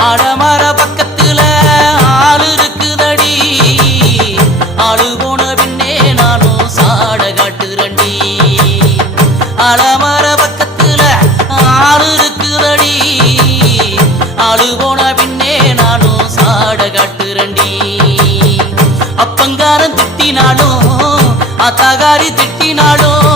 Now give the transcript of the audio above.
அடமர பக்கத்துல ஆளு இருக்குதடி ஆளு போன பின்னே நானும் சாட காட்டுறண்டி அடமர பக்கத்துல ஆளு இருக்குதடி ஆளு போன பின்னே நானும் சாட காட்டுறண்டி அப்பங்காரன் திட்டினாலும் அத்தாகாரி திட்டினாலும்